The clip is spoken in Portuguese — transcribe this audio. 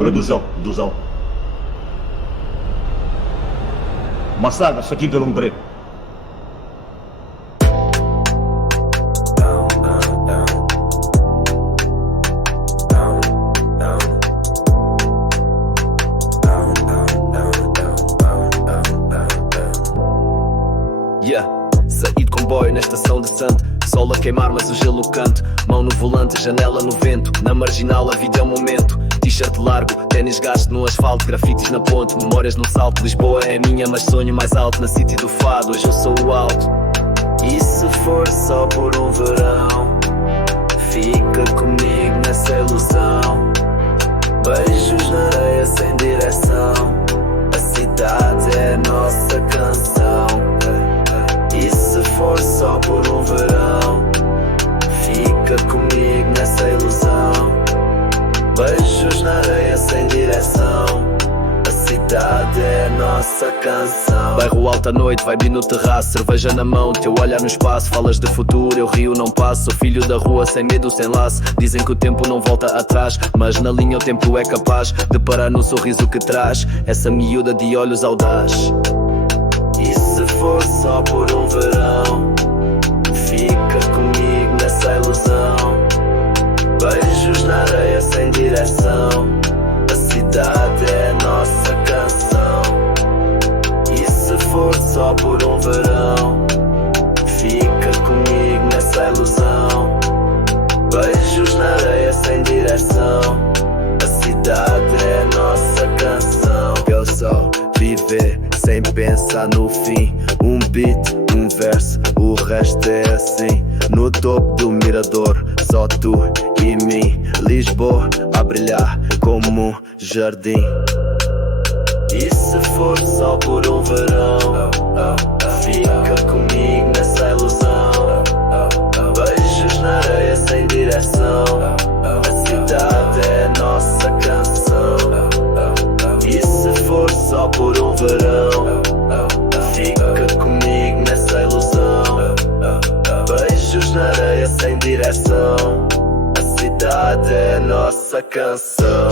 Produção. Massaga, isso aqui pelo um break. Saí de comboio na estação de Santo, sol a queimar mas o gelo canto. Mão no volante, janela no vento, na marginal a vida é um momento. T-shirt largo, ténis gasto no asfalto, grafites na ponte, memórias no salto. Lisboa é minha mas sonho mais alto, na City do Fado, hoje eu sou o alto. E se for só por um verão, fica comigo nessa ilusão. Beijos na areia sem direção, a cidade é a nossa canção. E se for só por um verão, fica comigo nessa ilusão. Beijos na areia sem direção, a cidade é a nossa canção. Bairro alto à noite, vibe no terraço, cerveja na mão, teu olhar no espaço. Falas de futuro, eu rio, não passo. Sou filho da rua, sem medo, sem laço. Dizem que o tempo não volta atrás, mas na linha o tempo é capaz de parar no sorriso que traz essa miúda de olhos audaz. E se for só por um verão, fica comigo nessa ilusão. Beijos na areia sem direção, a cidade é a nossa canção. E se for só por um verão, fica comigo nessa ilusão. Beijos na areia sem direção, a cidade é a nossa canção. Eu só viver sem pensar no fim. Um beat, um verso, o resto é assim. No topo do mirador, só tu e mim. Lisboa a brilhar como um jardim. E se for só por um verão, fica comigo nessa ilusão. Beijos na areia sem direção, a cidade é a nossa canção. E se for só por um verão, fica comigo nessa ilusão. Beijos na areia sem direção, a cidade é a nossa canção.